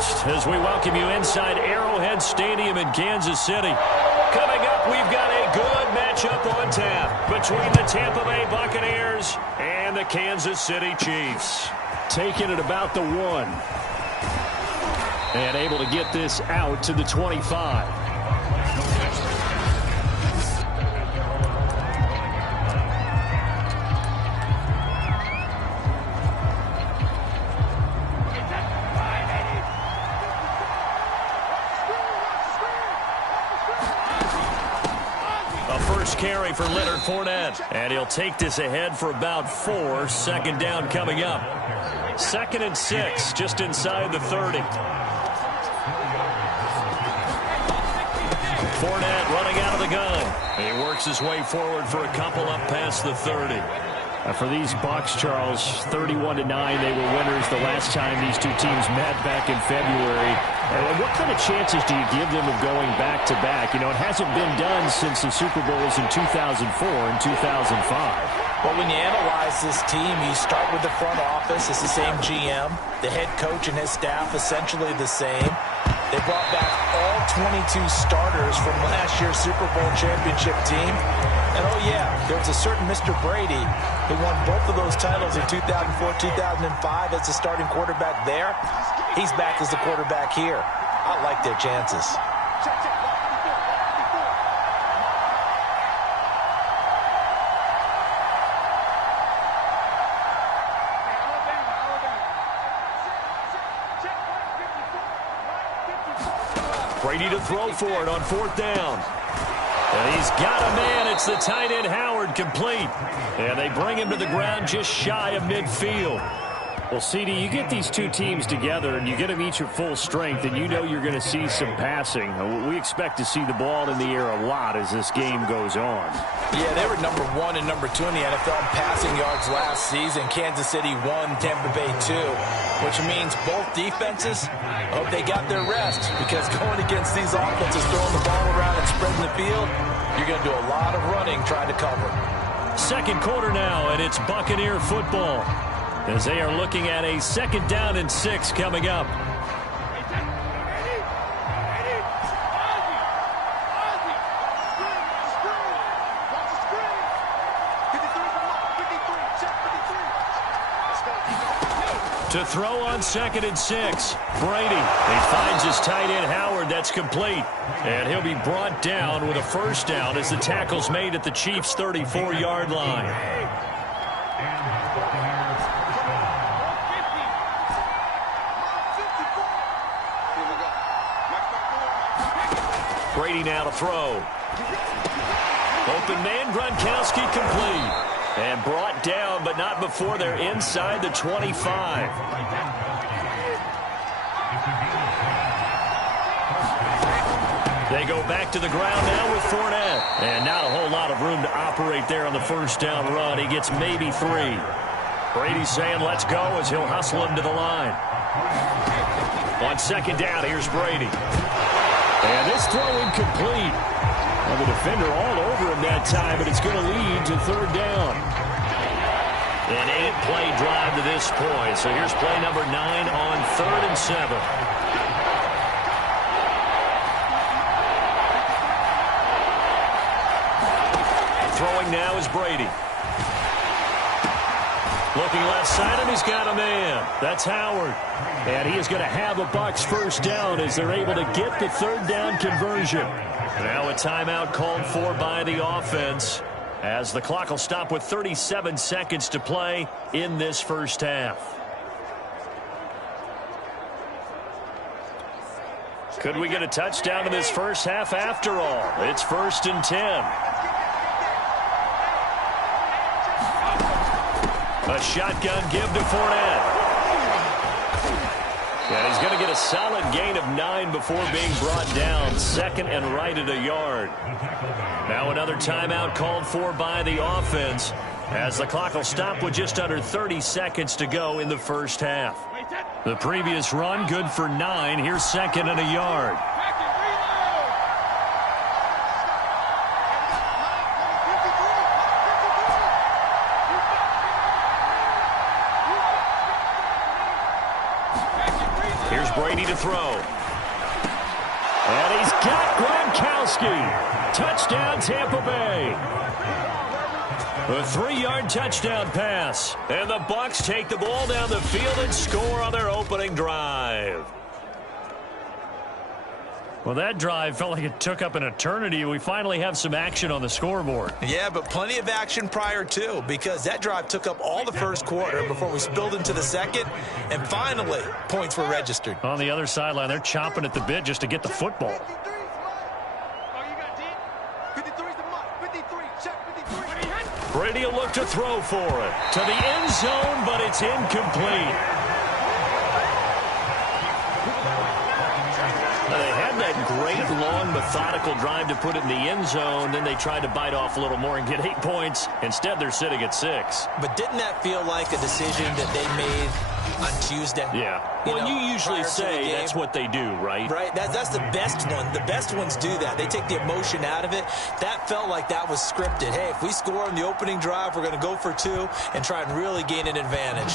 Broadcast as we welcome you inside Arrowhead Stadium in Kansas City. Coming up, we've got a good matchup on tap between the Tampa Bay Buccaneers and the Kansas City Chiefs. Taking it about the 1. And able to get this out to the 25. Carry for Leonard Fournette, and he'll take this ahead for about 4. Second down coming up. 2nd and 6, just inside the 30. Fournette running out of the gun. He works his way forward for a couple up past the 30. For these Bucs, Charles, 31-9, they were winners the last time these two teams met back in February. What kind of chances do you give them of going back-to-back? You know, it hasn't been done since the Super Bowls in 2004 and 2005. Well, when you analyze this team, you start with the front office. It's the same GM. The head coach and his staff essentially the same. They brought back all 22 starters from last year's Super Bowl championship team. And, oh, yeah, there was a certain Mr. Brady who won both of those titles in 2004, 2005 as the starting quarterback there. He's back as the quarterback here. I like their chances. Brady to throw for it on 4th down. And he's got a man. It's the tight end Howard, complete. And they bring him to the ground just shy of midfield. Well, CD, you get these two teams together and you get them each at full strength, and you know you're going to see some passing. We expect to see the ball in the air a lot as this game goes on. Yeah, they were number 1 and number 2 in the NFL in passing yards last season. Kansas City 1, Tampa Bay 2, which means both defenses hope they got their rest, because going against these offenses, throwing the ball around and spreading the field, you're going to do a lot of running trying to cover. Second quarter now, and it's Buccaneer football, as they are looking at a 2nd down and 6 coming up. To throw on 2nd and 6. Brady. He finds his tight end Howard. That's complete. And he'll be brought down with a first down as the tackle's made at the Chiefs' 34-yard line. Brady now to throw. Open man, Gronkowski complete. And brought down, but not before they're inside the 25. They go back to the ground now with Fournette. And not a whole lot of room to operate there on the first down run. He gets maybe 3. Brady's saying let's go as he'll hustle him to the line. On 2nd down, here's Brady. And this throw incomplete. Well, the defender all over him that time, but it's going to lead to 3rd down. An 8-play drive to this point. So here's play number 9 on 3rd and 7. Throwing now is Brady. Looking left side, and he's got a man. That's Howard. And he is going to have a Bucs first down as they're able to get the 3rd down conversion. Now a timeout called for by the offense, as the clock will stop with 37 seconds to play in this first half. Could we get a touchdown in this first half after all? It's 1st and 10. A shotgun give to Fournette. And he's going to get a solid gain of 9 before being brought down. 2nd and right at a yard. Now another timeout called for by the offense, as the clock will stop with just under 30 seconds to go in the first half. The previous run good for 9. Here's 2nd and a yard. Here's Brady to throw. And he's got Gronkowski. Touchdown, Tampa Bay. A 3-yard touchdown pass. And the Bucs take the ball down the field and score on their opening drive. Well, that drive felt like it took up an eternity. We finally have some action on the scoreboard. Yeah, but plenty of action prior to, because that drive took up all the first quarter before we spilled into the second, and finally, points were registered. On the other sideline, they're chomping at the bit just to get the football. Brady will look to throw for it. To the end zone, but it's incomplete. They had that great, long, methodical drive to put it in the end zone. Then they tried to bite off a little more and get 8 points. Instead, they're sitting at 6. But didn't that feel like a decision that they made on Tuesday? Yeah. Well, you usually say that's what they do, right? Right. That's the best one. The best ones do that. They take the emotion out of it. That felt like that was scripted. Hey, if we score on the opening drive, we're going to go for 2 and try and really gain an advantage.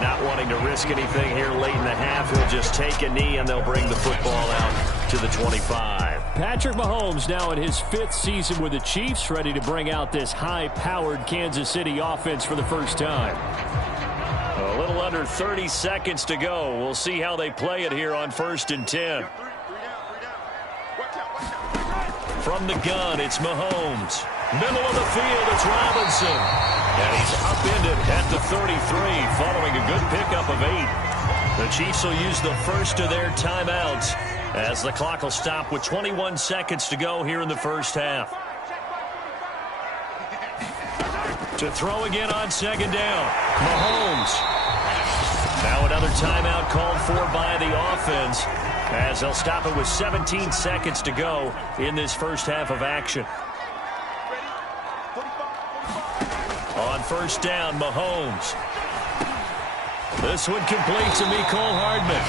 Not wanting to risk anything here late in the half, he'll just take a knee and they'll bring the football out to the 25. Patrick Mahomes now in his 5th season with the Chiefs, ready to bring out this high-powered Kansas City offense for the first time. A little under 30 seconds to go. We'll see how they play it here on 1st and 10. From the gun, it's Mahomes. Middle of the field, it's Robinson. And he's upended at the 33, following a good pickup of 8. The Chiefs will use the first of their timeouts as the clock will stop with 21 seconds to go here in the first half. To throw again on 2nd down, Mahomes. Now another timeout called for by the offense as they'll stop it with 17 seconds to go in this first half of action. On 1st down, Mahomes. This one complete to Mecole Hardman.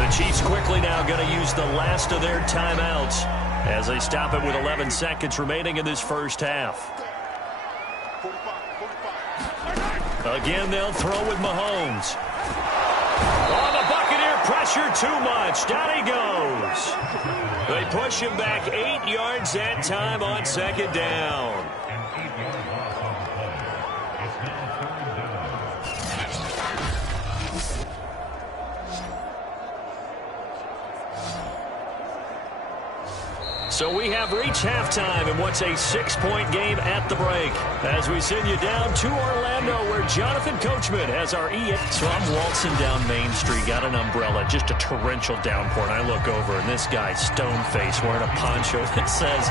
The Chiefs quickly now going to use the last of their timeouts as they stop it with 11 seconds remaining in this first half. Again, they'll throw with Mahomes. On the Buccaneer, pressure too much. Down he goes. They push him back 8 yards that time on 2nd down. So we have reached halftime in what's a 6-point game at the break. As we send you down to Orlando, where Jonathan Coachman has our So I'm waltzing down Main Street, got an umbrella, just a torrential downpour, and I look over, and this guy, stone-faced, wearing a poncho that says,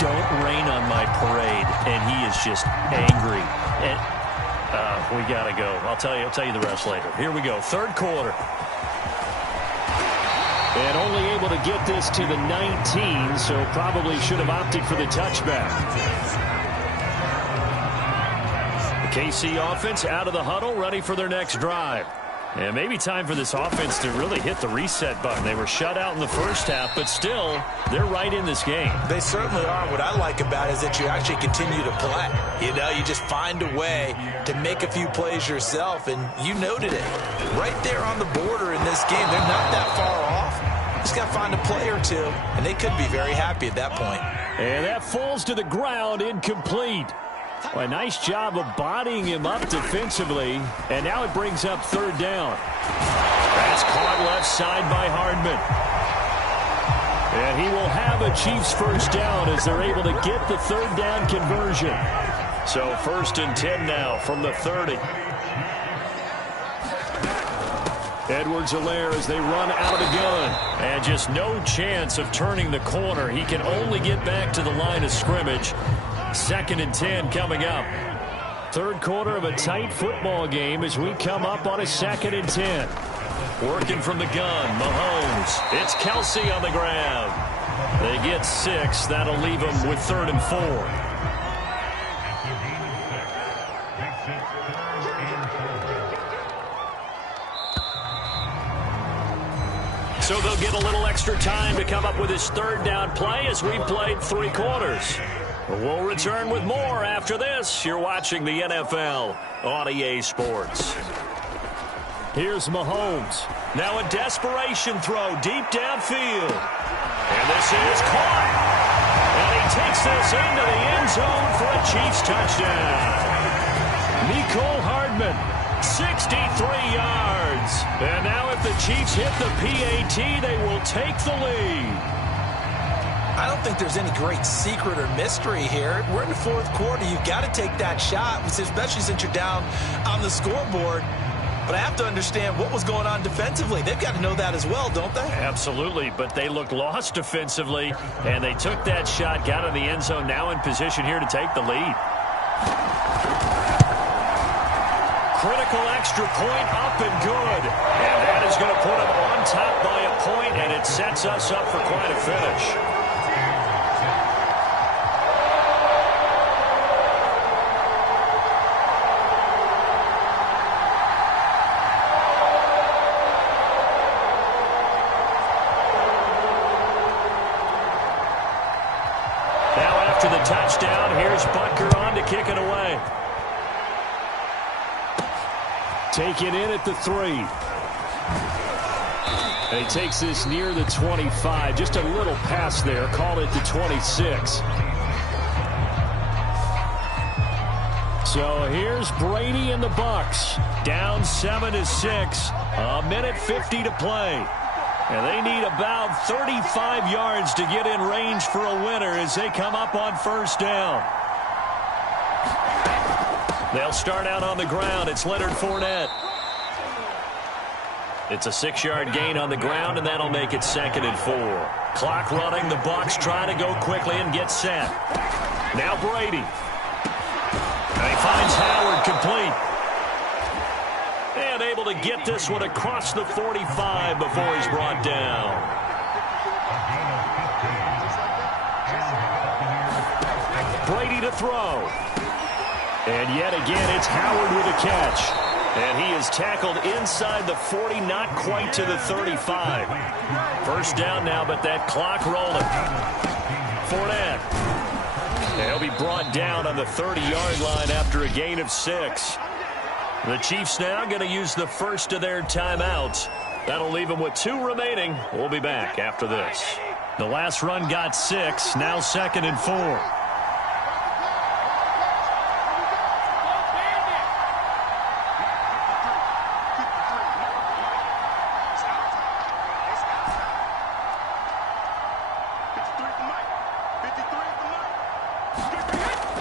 "Don't rain on my parade," and he is just angry. And we got to go. I'll tell you the rest later. Here we go, 3rd quarter. And only able to get this to the 19, so probably should have opted for the touchback. The KC offense out of the huddle, ready for their next drive. And maybe time for this offense to really hit the reset button. They were shut out in the first half, but still, they're right in this game. They certainly are. What I like about it is that you actually continue to play. You know, you just find a way to make a few plays yourself, and you noted it. Right there on the border in this game, they're not that far off. Just got to find a play or 2, and they could be very happy at that point. And that falls to the ground, incomplete. Well, a nice job of bodying him up defensively, and now it brings up 3rd down. That's caught left side by Hardman. And he will have a Chiefs first down as they're able to get the 3rd down conversion. So 1st and 10 now from the 30. Edwards-Helaire as they run out of the gun. And just no chance of turning the corner. He can only get back to the line of scrimmage. 2nd and 10 coming up. 3rd quarter of a tight football game as we come up on a 2nd and 10. Working from the gun, Mahomes. It's Kelsey on the ground. They get 6. That'll leave them with 3rd and 4. So they'll get a little extra time to come up with his 3rd down play as we've played 3 quarters. We'll return with more after this. You're watching the NFL on EA Sports. Here's Mahomes. Now a desperation throw deep downfield. And this is caught. And he takes this into the end zone for a Chiefs touchdown. Mecole Hardman, 63 yards. And now if the Chiefs hit the PAT, they will take the lead. I don't think there's any great secret or mystery here. We're in the fourth quarter. You've got to take that shot, especially since you're down on the scoreboard. But I have to understand what was going on defensively. They've got to know that as well, don't they? Absolutely, but they look lost defensively, and they took that shot, got in the end zone, now in position here to take the lead. Critical extra point up and good. And that is going to put them on top by a point, and it sets us up for quite a finish. After the touchdown, here's Butker on to kick it away. Taken in at the 3. And he takes this near the 25. Just a little pass there. Call it the 26. So here's Brady and the Bucks. Down 7-6. A minute 50 to play. And they need about 35 yards to get in range for a winner as they come up on first down. They'll start out on the ground. It's Leonard Fournette. It's a 6-yard gain on the ground, and that'll make it 2nd and 4. Clock running. The Bucs trying to go quickly and get set. Now Brady. And he finds Howard complete. And able to get this one across the 45 before he's brought down. Brady to throw. And yet again, it's Howard with a catch. And he is tackled inside the 40, not quite to the 35. First down now, but that clock rolling. Fournette. And he'll be brought down on the 30-yard line after a gain of 6. The Chiefs now going to use the first of their timeouts. That'll leave them with 2 remaining. We'll be back after this. The last run got 6. Now 2nd and 4.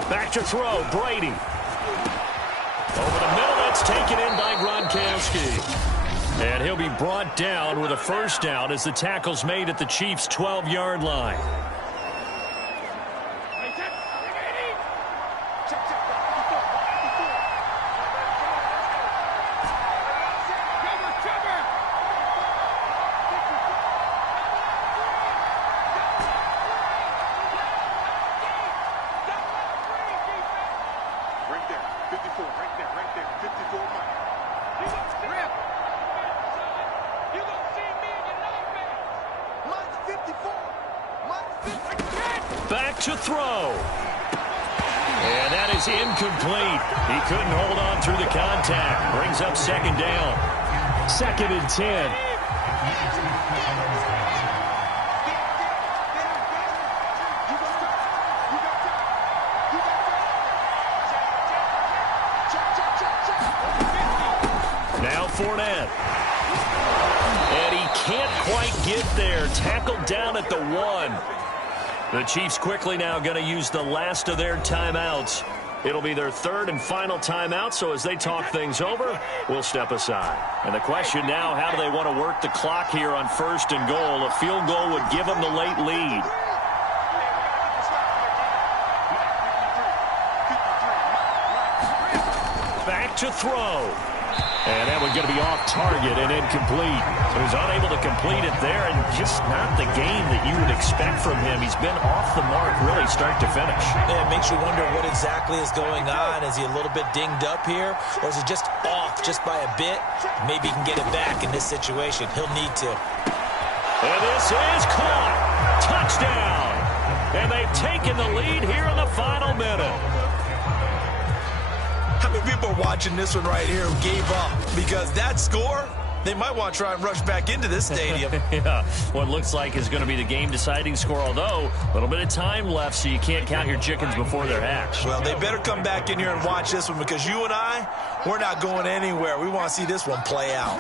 Back to throw. Brady. Over the middle, that's taken in by Gronkowski. And he'll be brought down with a first down as the tackle's made at the Chiefs' 12-yard line. Back to throw. And that is incomplete. He couldn't hold on through the contact. Brings up 2nd down. 2nd and 10. Now Fournette. And he can't quite get there. Tackled down at the 1. The Chiefs quickly now going to use the last of their timeouts. It'll be their 3rd and final timeout, so as they talk things over, we'll step aside. And the question now, how do they want to work the clock here on 1st and goal? A field goal would give them the late lead. Back to throw. And that one's going to be off target and incomplete. So he's unable to complete it there, and just not the game that you would expect from him. He's been off the mark really start to finish. Yeah, it makes you wonder what exactly is going on. Is he a little bit dinged up here, or is he just off just by a bit? Maybe he can get it back in this situation. He'll need to. And this is caught. Touchdown. And they've taken the lead here in the final minute. How many people are watching this one right here who gave up? Because that score, they might want to try and rush back into this stadium. Yeah, what looks like is going to be the game-deciding score, although a little bit of time left, so you can't count your chickens before they're hatched. Well, they better come back in here and watch this one, because you and I, we're not going anywhere. We want to see this one play out.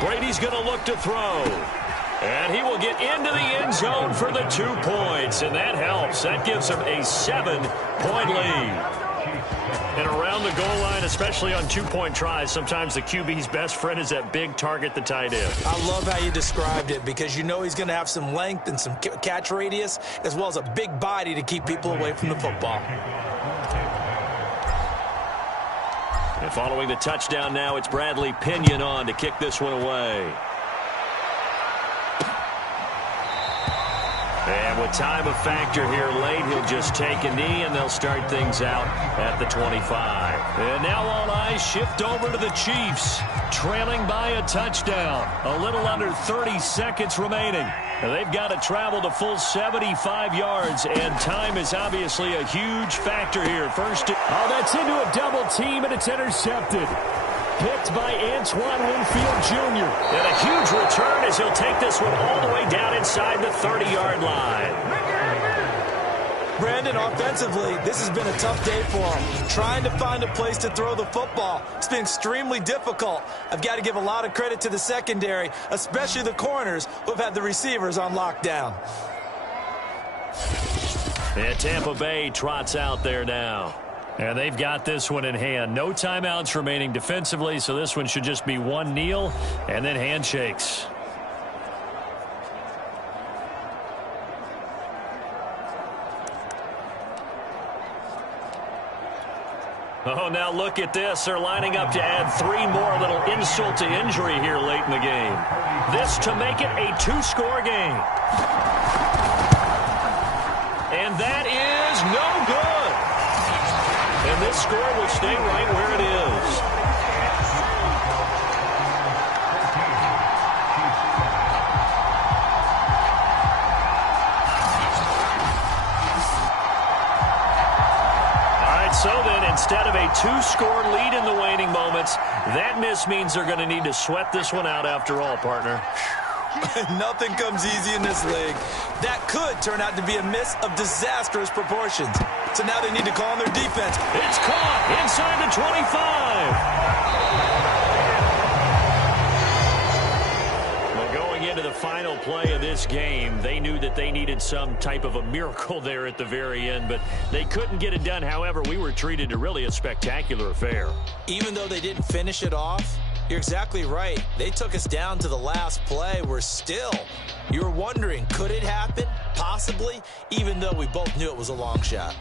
Brady's going to look to throw. And he will get into the end zone for the 2 points, and that helps. That gives him a 7-point lead. And around the goal line, especially on 2-point tries, sometimes the QB's best friend is that big target, the tight end. I love how you described it, because you know he's going to have some length and some catch radius, as well as a big body to keep people away from the football. And following the touchdown now, it's Bradley Pinion on to kick this one away. And with time a factor here late, he'll just take a knee, and they'll start things out at the 25. And now all eyes shift over to the Chiefs, trailing by a touchdown. A little under 30 seconds remaining. And they've got to travel the full 75 yards, and time is obviously a huge factor here. First, that's into a double team, and it's intercepted. Picked by Antoine Winfield Jr. And a huge return as he'll take this one all the way down inside the 30-yard line. Brandon, offensively, this has been a tough day for him. Trying to find a place to throw the football. It's been extremely difficult. I've got to give a lot of credit to the secondary, especially the corners who have had the receivers on lockdown. And Tampa Bay trots out there now. And they've got this one in hand. No timeouts remaining defensively, so this one should just be one kneel and then handshakes. Oh, now look at this. They're lining up to add 3 more, a little insult to injury here late in the game. This to make it a 2-score game. And that is no good. And this score will stay right where it is. All right, so then instead of a 2-score lead in the waning moments, that miss means they're going to need to sweat this one out after all, partner. Nothing comes easy in this league. That could turn out to be a miss of disastrous proportions. So now they need to call on their defense. It's caught inside the 25. Well, going into the final play of this game, they knew that they needed some type of a miracle there at the very end, but they couldn't get it done. However, we were treated to really a spectacular affair. Even though they didn't finish it off, you're exactly right. They took us down to the last play. You were wondering, could it happen? Possibly, even though we both knew it was a long shot.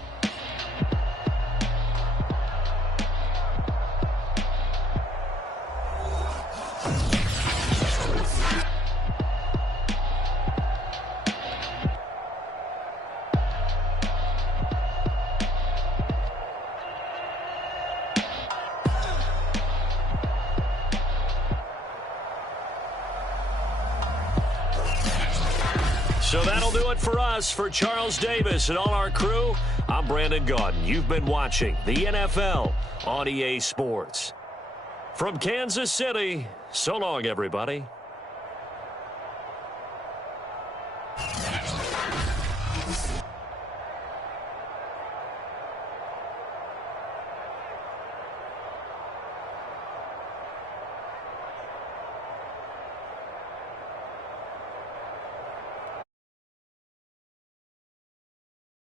So that'll do it for us. For Charles Davis and all our crew, I'm Brandon Gaudin. You've been watching the NFL on EA Sports. From Kansas City, so long, everybody.